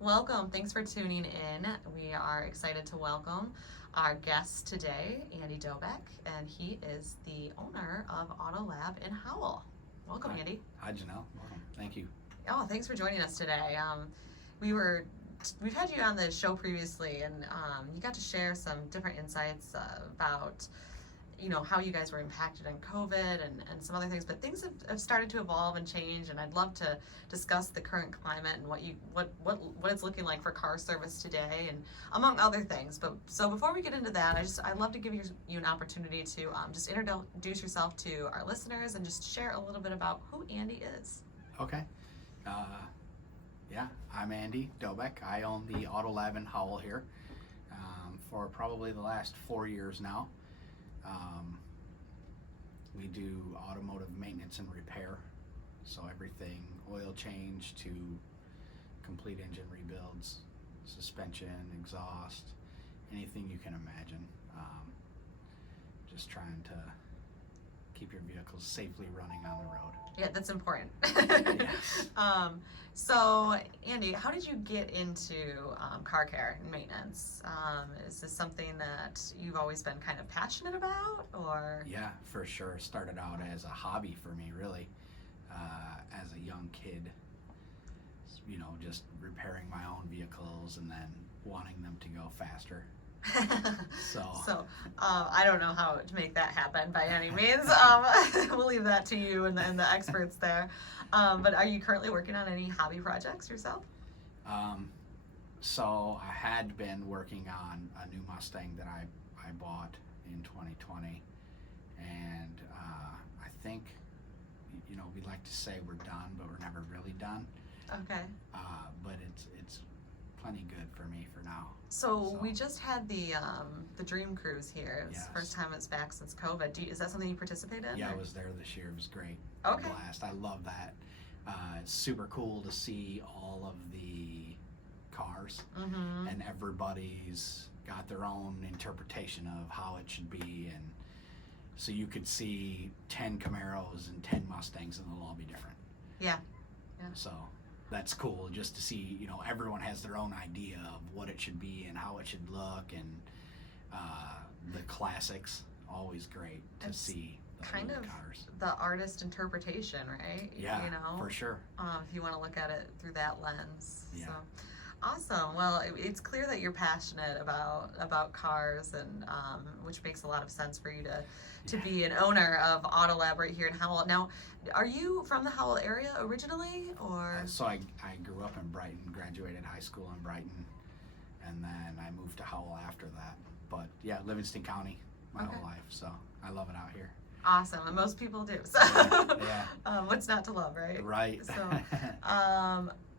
Welcome. Thanks for tuning in. We are excited to welcome our guest today, Andy Dobek, and he is the owner of Auto-Lab in Howell. Welcome, Hi. Andy. Hi, Janelle. Welcome. Thank you. Oh, thanks for joining us today. We've had you on the show previously, and you got to share some different insights about how you guys were impacted in COVID and some other things, but things have started to evolve and change, and I'd love to discuss the current climate and what it's looking like for car service today, and among other things. But so before we get into that, I'd love to give you an opportunity to just introduce yourself to our listeners and just share a little bit about who Andy is. Okay. Yeah, I'm Andy Dobek. I own the Auto-Lab in Howell here for probably the last 4 years now. We do automotive maintenance and repair, so everything oil change to complete engine rebuilds, suspension, exhaust, anything you can imagine. Just trying to keep your vehicles safely running on the road. Yeah, that's important. Yes. So, Andy, how did you get into car care and maintenance? Is this something that you've always been kind of passionate about, or? Yeah, for sure. Started out as a hobby for me, really, as a young kid. Just repairing my own vehicles and then wanting them to go faster. So I don't know how to make that happen by any means. We'll leave that to you and the experts there. But are you currently working on any hobby projects yourself? So I had been working on a new Mustang that I bought in 2020, and I think we like to say we're done, but we're never really done. Okay. But it's plenty good for me for now. So we just had the Dream Cruise here. It was Yes. the first time it's back since COVID. Is that something you participated in? Yeah, or? I was there this year. It was great. Okay. A blast. I love that. It's super cool to see all of the cars, Mm-hmm. and everybody's got their own interpretation of how it should be, and so you could see 10 Camaros and 10 Mustangs, and they'll all be different. Yeah. So that's cool just to see, everyone has their own idea of what it should be and how it should look, and the classics, always great to It's see the kind old of cars. the artist interpretation, right? Yeah, for sure. If you want to look at it through that lens. Yeah. So awesome. Well, it's clear that you're passionate about cars, and which makes a lot of sense for you to be an owner of Auto-Lab right here in Howell. Now, are you from the Howell area originally, or? So I grew up in Brighton, graduated high school in Brighton, and then I moved to Howell after that. But yeah, Livingston County my Okay. whole life, so I love it out here. Awesome, and most people do. So, Yeah. what's not to love, right? Right. So,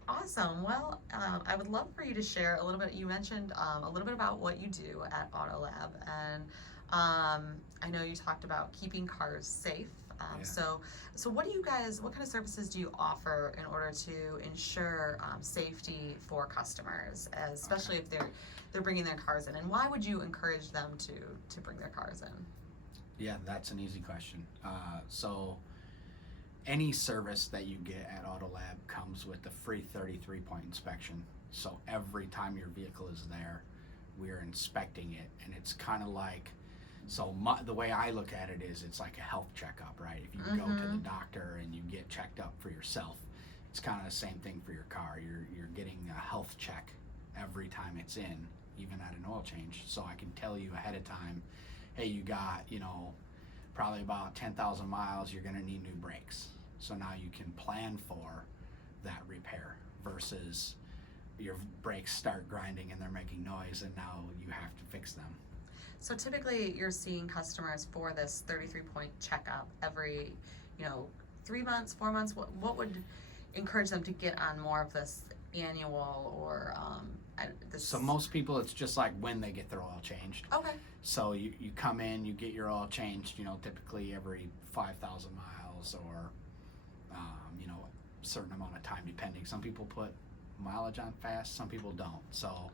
awesome. Well, I would love for you to share a little bit. You mentioned a little bit about what you do at Auto-Lab, and I know you talked about keeping cars safe. Yeah. So what kind of services do you offer in order to ensure safety for customers, especially if they're bringing their cars in? And why would you encourage them to bring their cars in? Yeah, that's an easy question. So any service that you get at Auto-Lab comes with a free 33-point inspection. So every time your vehicle is there, we're inspecting it, and it's kind of like, the way I look at it is it's like a health checkup, right? If you go to the doctor and you get checked up for yourself, it's kind of the same thing for your car. You're getting a health check every time it's in, even at an oil change. So I can tell you ahead of time, hey, you got, probably about 10,000 miles, you're gonna need new brakes. So now you can plan for that repair versus your brakes start grinding and they're making noise and now you have to fix them. So typically you're seeing customers for this 33-point checkup every, 3 months, 4 months. What would encourage them to get on more of this annual or this? So most people, it's just like when they get their oil changed. Okay. So you come in, you get your oil changed, typically every 5,000 miles or, a certain amount of time depending. Some people put mileage on fast, some people don't. So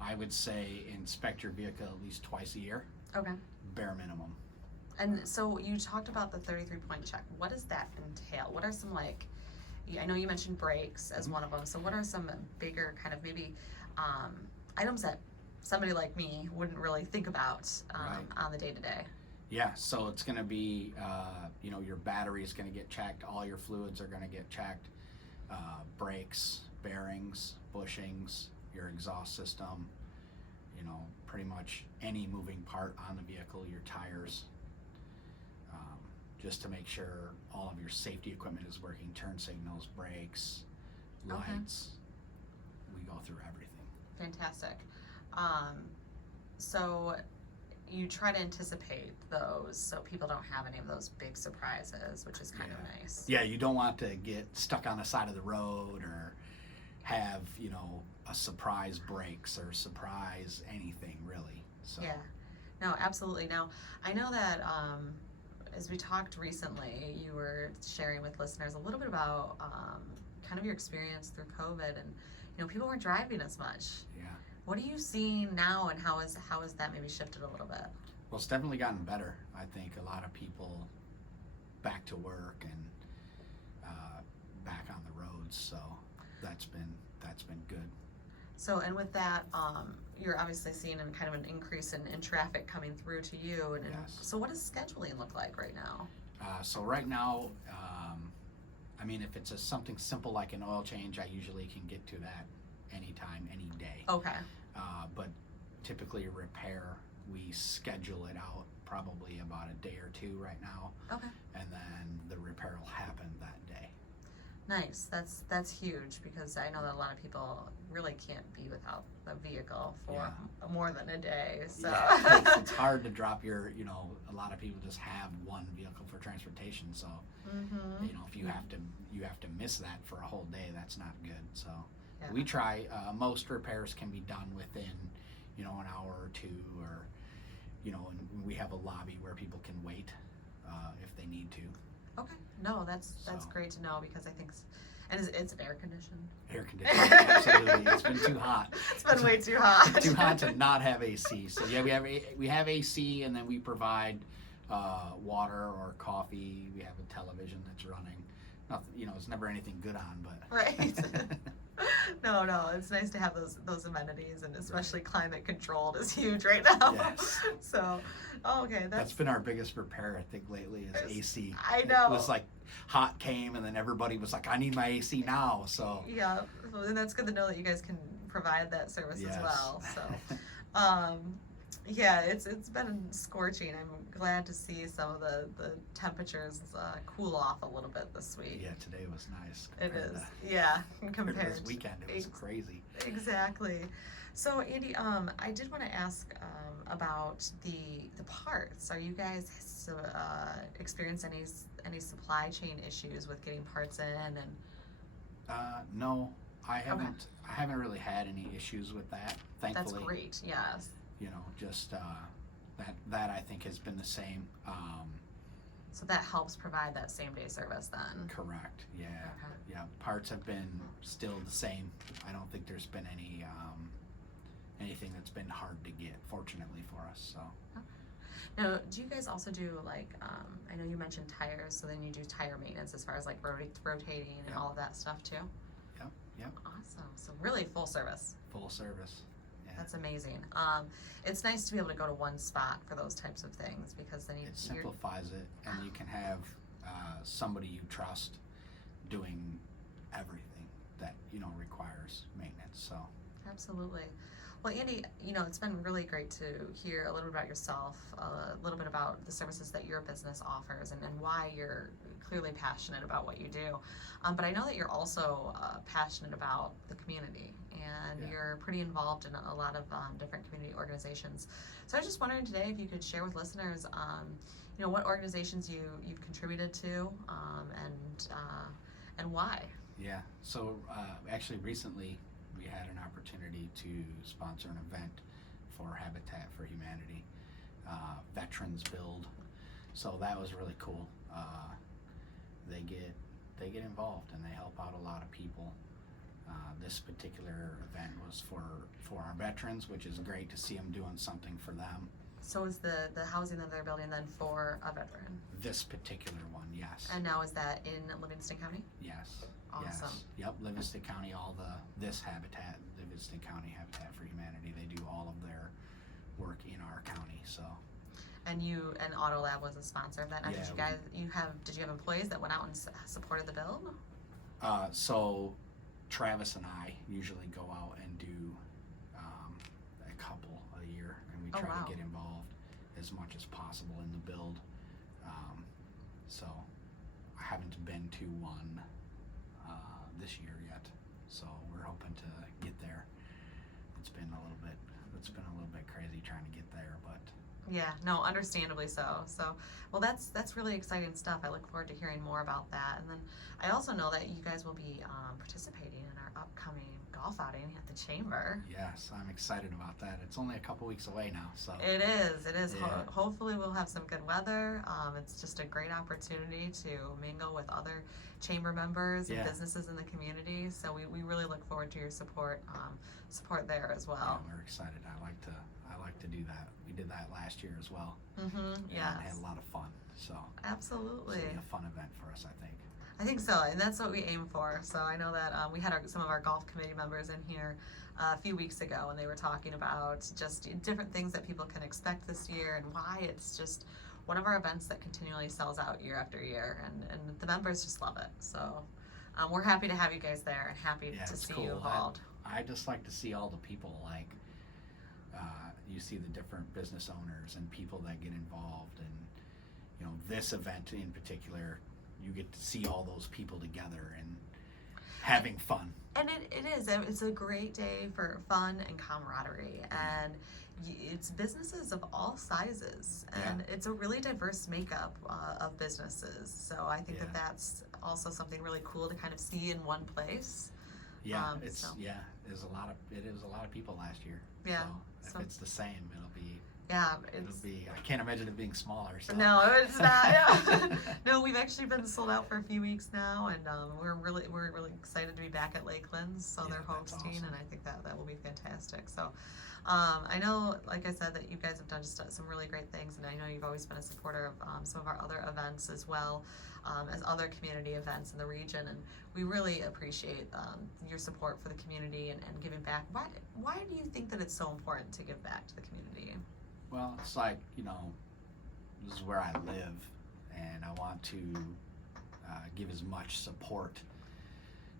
I would say inspect your vehicle at least twice a year. Okay. Bare minimum. And so you talked about the 33-point check. What does that entail? What are some I know you mentioned brakes as one of them. So what are some bigger kind of maybe items that somebody like me wouldn't really think about on the day-to-day? Yeah, so it's going to be, your battery is going to get checked. All your fluids are going to get checked. Brakes, bearings, bushings, your exhaust system, pretty much any moving part on the vehicle, your tires, just to make sure all of your safety equipment is working, turn signals, brakes, lights. We go through everything. Fantastic. So you try to anticipate those so people don't have any of those big surprises, which is kind of nice. Yeah, you don't want to get stuck on the side of the road or have, a surprise brakes or surprise anything really. So. Yeah, no, absolutely. Now, I know that as we talked recently, you were sharing with listeners a little bit about kind of your experience through COVID, and people weren't driving as much. Yeah. What are you seeing now, and how is that maybe shifted a little bit? Well, it's definitely gotten better. I think a lot of people back to work and back on the roads, so that's been good. So, and with that, you're obviously seeing kind of an increase in traffic coming through to you. And yes. So what does scheduling look like right now? So right now, if it's something simple like an oil change, I usually can get to that anytime, any day. Okay. But typically a repair, we schedule it out probably about a day or two right now. Okay. And then the repair will happen that day. Nice. That's huge, because I know that a lot of people really can't be without the vehicle for more than a day. So yeah, it's hard to drop your, a lot of people just have one vehicle for transportation. So, if you have to miss that for a whole day, that's not good. So we try, most repairs can be done within, an hour or two, or, and we have a lobby where people can wait if they need to. Okay. No, that's great to know, because I think, and it's an air conditioned. Air conditioning, absolutely. It's been too hot. It's been way too hot. Too hot to not have AC. So yeah, we have AC, and then we provide water or coffee. We have a television that's running. Nothing, it's never anything good on, but right. No, it's nice to have those amenities, and especially climate controlled is huge right now. Yes. So, okay, that's been our biggest repair, I think, lately is AC. I know. It was like hot came, and then everybody was like, I need my AC now. So yeah, and that's good to know that you guys can provide that service as well. So, yeah, it's been scorching. I'm glad to see some of the temperatures cool off a little bit this week. Yeah, today was nice. It is, compared to this weekend, it was crazy. Exactly. So Andy, I did want to ask about the parts. Are you guys experience any supply chain issues with getting parts in? And no, I haven't. Okay. I haven't really had any issues with that. Thankfully. That's great. Yes. Just that I think has been the same. So that helps provide that same day service then. Correct. Yeah. Okay. Yeah. Parts have been still the same. I don't think there's been anything that's been hard to get, fortunately for us. So. Okay. Now, do you guys also do I know you mentioned tires, so then you do tire maintenance as far as rotating and all of that stuff too? Yep. Awesome. So really full service. Full service. Yeah. That's amazing. It's nice to be able to go to one spot for those types of things, because then it simplifies it, and you can have somebody you trust doing everything that requires maintenance. So absolutely. Well, Andy, it's been really great to hear a little bit about yourself, a little bit about the services that your business offers, and why you're clearly passionate about what you do. But I know that you're also passionate about the community, and you're pretty involved in a lot of different community organizations. So I was just wondering today if you could share with listeners, what organizations you've contributed to, and why. Yeah. So actually, recently we had an opportunity to sponsor an event for Habitat for Humanity, Veterans Build. So that was really cool. They get involved, and they help out a lot of people. This particular event was for our veterans, which is great to see them doing something for them. So is the housing that they're building then for a veteran? This particular one, yes. And now is that in Livingston County? Yes. Awesome. Yes. Yep, Livingston County, this Habitat, Livingston County Habitat for Humanity, they do all of their work in our county, so. And Auto-Lab was a sponsor of that. Now, Yeah, did you have employees that went out and supported the build? So Travis and I usually go out and do a couple a year, and we Oh, try wow. to get involved as much as possible in the build. So I haven't been to one this year yet, so we're hoping to get there. It's been a little bit crazy trying to get there, but Yeah, no, understandably so. So, well, that's really exciting stuff. I look forward to hearing more about that. And then I also know that you guys will be participating in our upcoming golf outing at the Chamber. yes, I'm excited about that. It's only a couple weeks away now, so. It is. Yeah. Hopefully we'll have some good weather. It's just a great opportunity to mingle with other chamber members and Yeah. businesses in the community. So we really look forward to your support there as Yeah, well. we're excited. I like to do that. We did that last year as well. Mm-hmm. Yeah, and had Yes. a lot of fun. So Absolutely. it'll be a fun event for us, I think. I think so, and that's what we aim for. So I know that we had some of our golf committee members in here a few weeks ago, and they were talking about just different things that people can expect this year and why it's just one of our events that continually sells out year after year, and the members just love it. So we're happy to have you guys there and happy Yeah, to it's see cool. you involved. I just like to see all the people, like, you see the different business owners and people that get involved, and, you know, this event in particular, you get to see all those people together and having fun. And it is. It's a great day for fun and camaraderie, and it's businesses of all sizes, and it's a really diverse makeup of businesses. So I think that Yeah. that's also something really cool to kind of see in one place. Yeah, So. it is a lot of people last year. Yeah, So so- if it's the same, Yeah, I can't imagine it being smaller. So. No, it's not. Yeah. No, we've actually been sold out for a few weeks now, and we're really excited to be back at Lakeland. So Yeah, they're that's hosting, awesome. and I think that will be fantastic. So I know, like I said, that you guys have done just some really great things, and I know you've always been a supporter of some of our other events as well as other community events in the region, and we really appreciate your support for the community and giving back. Why do you think that it's so important to give back to the community? Well, it's like, you know, this is where I live, and I want to give as much support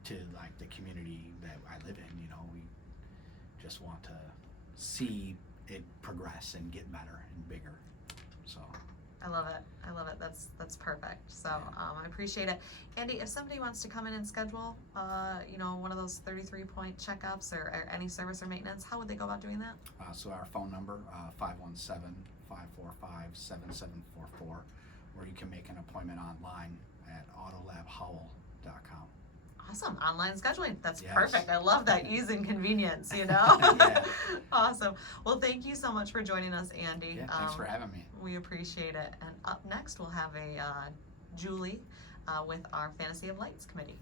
to, like, the community that I live in. You know, we just want to see it progress and get better and bigger. So. I love it. That's perfect. So I appreciate it. Andy, if somebody wants to come in and schedule, one of those 33-point checkups or any service or maintenance, how would they go about doing that? So our phone number, 517-545-7744, or you can make an appointment online at Auto-Lab of Howell.com. Awesome. Online scheduling. That's Yes. perfect. I love that ease and convenience, Yeah. Awesome. Well, thank you so much for joining us, Andy. Yeah, thanks for having me. We appreciate it. And up next, we'll have a Julie with our Fantasy of Lights committee.